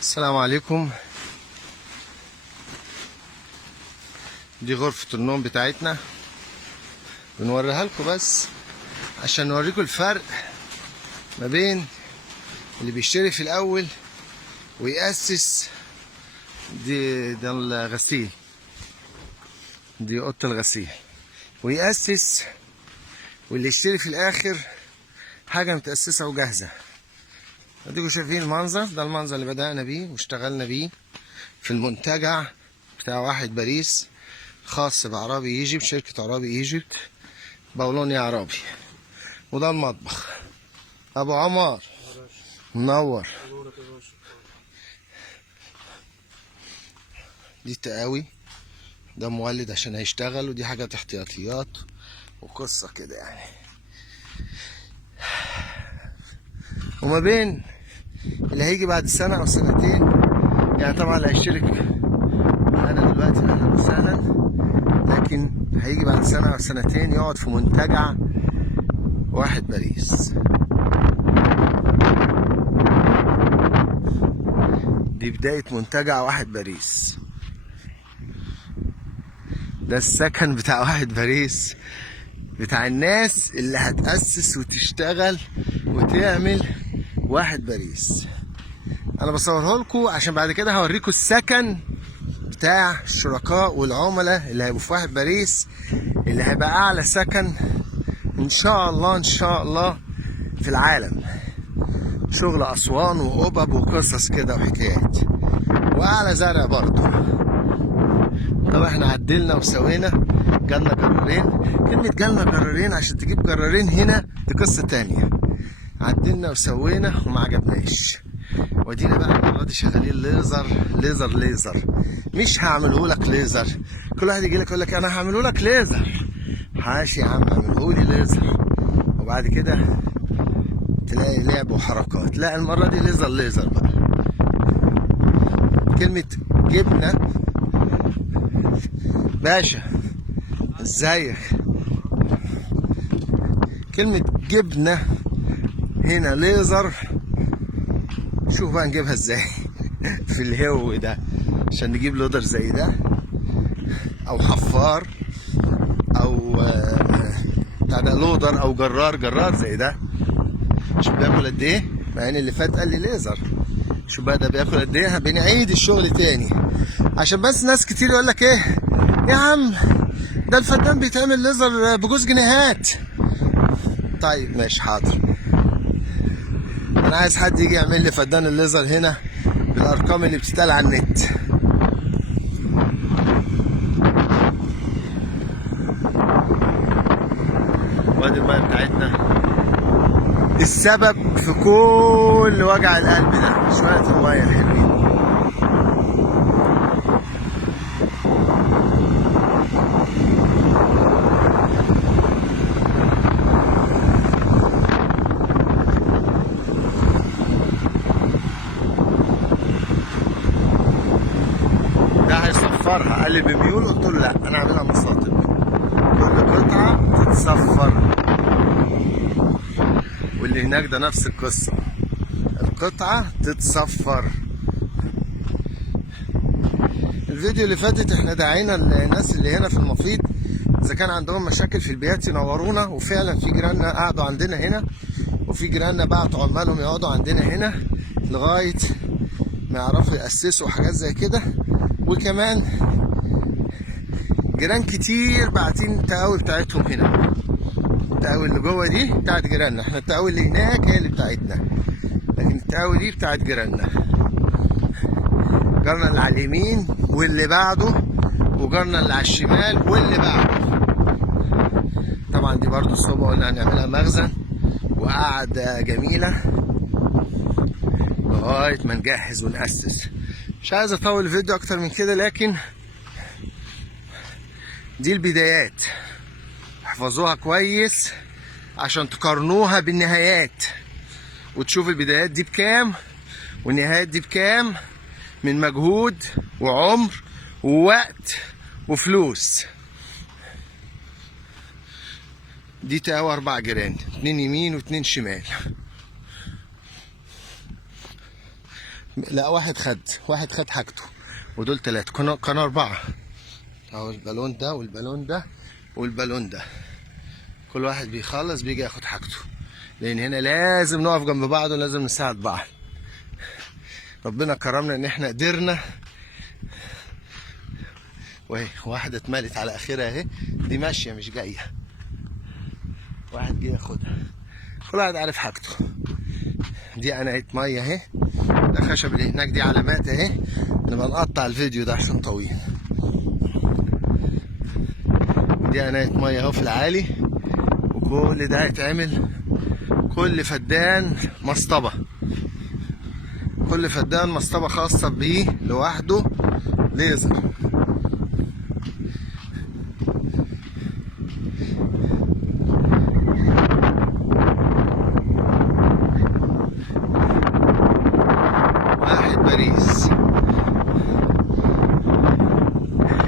السلام عليكم. دي غرفة النوم بتاعتنا، بنوريها لكم بس عشان نوريكم الفرق ما بين اللي بيشتري في الأول ويأسس. ده الغسيل، دي أوضة الغسيل، ويأسس، واللي يشتري في الآخر حاجة متأسسة وجاهزة. اديكم شايفين المنظر ده، المنظر اللي بدأنا بيه واشتغلنا بيه في المنتجع بتاع واحد باريس خاص بعرابي ايجيبت، شركة عرابي ايجيبت باولونيا عرابي. وده المطبخ. ابو عمر منور. دي التقاوي، ده مولد عشان هيشتغل، ودي حاجات احتياطيات وقصة كده يعني. وما بين اللي هيجي بعد سنة أو سنتين، يعني طبعا اللي هيشترك معانا دلوقتي أهلا وسهلا، لكن هيجي بعد سنة أو سنتين يقعد في منتجع واحد باريس. دي بداية منتجع واحد باريس، ده السكن بتاع واحد باريس، بتاع الناس اللي هتأسس وتشتغل وتعمل واحد باريس. انا بصوره لكم عشان بعد كده هوريكم السكن بتاع الشركاء والعملاء اللي هيبقوا في واحد باريس، اللي هيبقى اعلى سكن ان شاء الله ان شاء الله في العالم. شغل اسوان وقبب وقصص كده وحكايات، واعلى زرع برضه. طبعا احنا عدلنا وسوينا، جالنا جرارين. كلمة جالنا جرارين عشان تجيب جرارين هنا دي قصة تانية. عدلنا وسوينا وما عجبناش، ودينا بقى المرة دي شغالين ليزر ليزر ليزر. مش هعمله لك ليزر، كل واحد يجي لك يقول لك انا هعمله لك ليزر. ماشي يا عم اعمله لي ليزر، وبعد كده تلاقي لعب وحركات. لا المرة دي ليزر ليزر بقى. كلمة جبنة باشا، ازيك؟ كلمة جبنة هنا ليزر. شوف بقى نجيبها ازاي في الهو ده عشان نجيب لودر زي ده، او حفار، او بتاع ده لودر، او جرار زي ده. شوف بياكل قد ايه، مع ان اللي فات قال لي ليزر. شوف بقى ده بياكل قد ايه. بنعيد الشغل تاني عشان بس ناس كتير يقول لك ايه يا عم ده الفدان بيتعمل ليزر بجوز جنيهات. طيب ماشي حاضر، انا عايز حد يجي يعمل لي فدان الليزر هنا بالارقام اللي بتتقال على النت. وادي الميه بتاعتنا، السبب في كل وجع القلب ده شويه الميه الحلوين. ده هيصفرها، قال لي بميول، قلت له لا انا هعملها مساطب، كل قطعه تتصفر. واللي هناك ده نفس القصه، القطعه تتصفر. الفيديو اللي فاتت احنا دعينا الناس اللي هنا في المفيد اذا كان عندهم مشاكل في البيات ينورونا، وفعلا في جيراننا قعدوا عندنا هنا، وفي جيراننا بعتوا عمالهم يقعدوا عندنا هنا لغايه ما يعرفوا يأسسوا حاجات زي كده. وكمان جيران كتير باعتين التقاوي بتاعتهم هنا. التقاوي اللي جوه دي بتاعت جيراننا، احنا التقاوي اللي هناك هي اللي بتاعتنا، لكن التقاوي دي بتاعت جيراننا. جارنا اللي على اليمين واللي بعده، وجارنا اللي على الشمال واللي بعده. طبعا دي برضو الصوبة قلنا هنعملها مخزن وقعدة جميلة لغاية ما نجهز ونأسس. مش عايز اطول الفيديو اكتر من كده، لكن دي البدايات، احفظوها كويس عشان تقارنوها بالنهايات وتشوف البدايات دي بكام والنهايات دي بكام، من مجهود وعمر ووقت وفلوس. دي تقاوى 4 جيران، 2 يمين و2 شمال. لا واحد خد حاجته، ودول 3 كانوا 4 اهو. البالون ده والبالون ده والبالون ده، كل واحد بيخلص بيجي ياخد حاجته، لان هنا لازم نقف جنب بعض ولازم نساعد بعض. ربنا كرمنا ان احنا قدرنا. وهي واحدة اتملت على اخرها اهي، دي ماشية مش جاية، واحد جه ياخدها، كل واحد عارف حاجته. دي قناة مية اهي، ده خشب اللي هناك دي علامات اهي. نبقى نقطع الفيديو ده عشان طويل. دي قناة مية اهو في العالي، وكل ده هيتعمل كل فدان مصطبة، كل فدان مصطبة خاصة بيه لوحده ليزر. واحد باريس.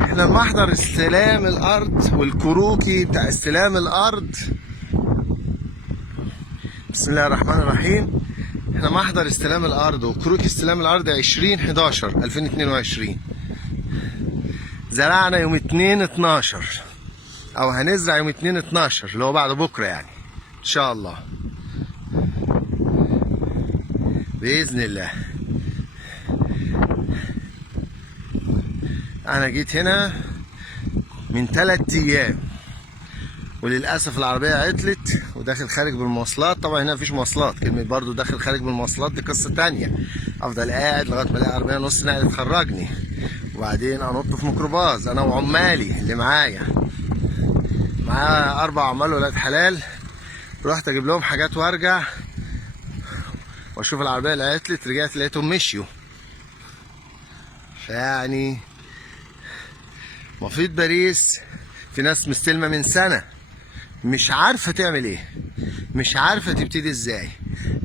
احنا محضر استلام الارض والكروكي بتاع استلام الارض. بسم الله الرحمن الرحيم. احنا محضر استلام الارض وكروكي استلام الارض 20/11/2022. زرعنا يوم 2/12 او هنزرع يوم 2/12 اللي هو بعد بكره يعني ان شاء الله باذن الله. انا جيت هنا من 3 ايام، وللاسف العربيه عطلت وداخل خارج بالمواصلات. طبعا هنا مفيش مواصلات، كلمه برضو داخل خارج بالمواصلات دي قصه تانية. افضل قاعد لغايه ما الاقي عربيه نص نقل تخرجني، وبعدين انط في ميكروباص انا وعمالي اللي معايا 4 عمال ولاد حلال. رحت اجيب لهم حاجات وارجع واشوف العربيه اللي عطلت، رجعت لقيتهم مشيوا. فيعني مفيد باريس في ناس مستلمه من سنه مش عارفه تعمل ايه، مش عارفه تبتدي ازاي،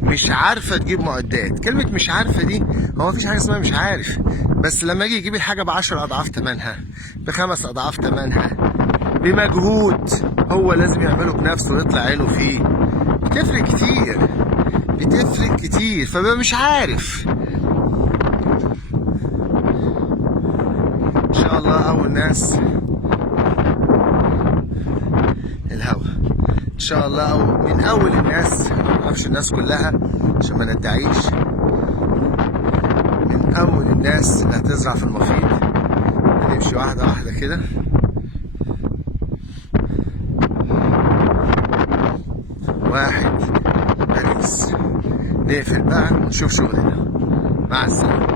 مش عارفه تجيب معدات. كلمه مش عارفه دي، هو مفيش حاجه اسمها مش عارف، بس لما اجي يجيب الحاجه ب10 اضعاف ثمنها، ب5 اضعاف ثمنها، بمجهود هو لازم يعمله بنفسه ويطلع عينه فيه، بتفرق كتير، بتفرق كتير. فبقى مش عارف. ان شاء الله اول ناس الهوا ان شاء الله، او من اول الناس، ما اعرفش الناس كلها عشان ما ندعيش، من اول الناس اللي هتزرع في المفيد. هنمشي واحده واحده كده. واحد باريس. نقفل بقى ونشوف شغلنا. مع السلامه.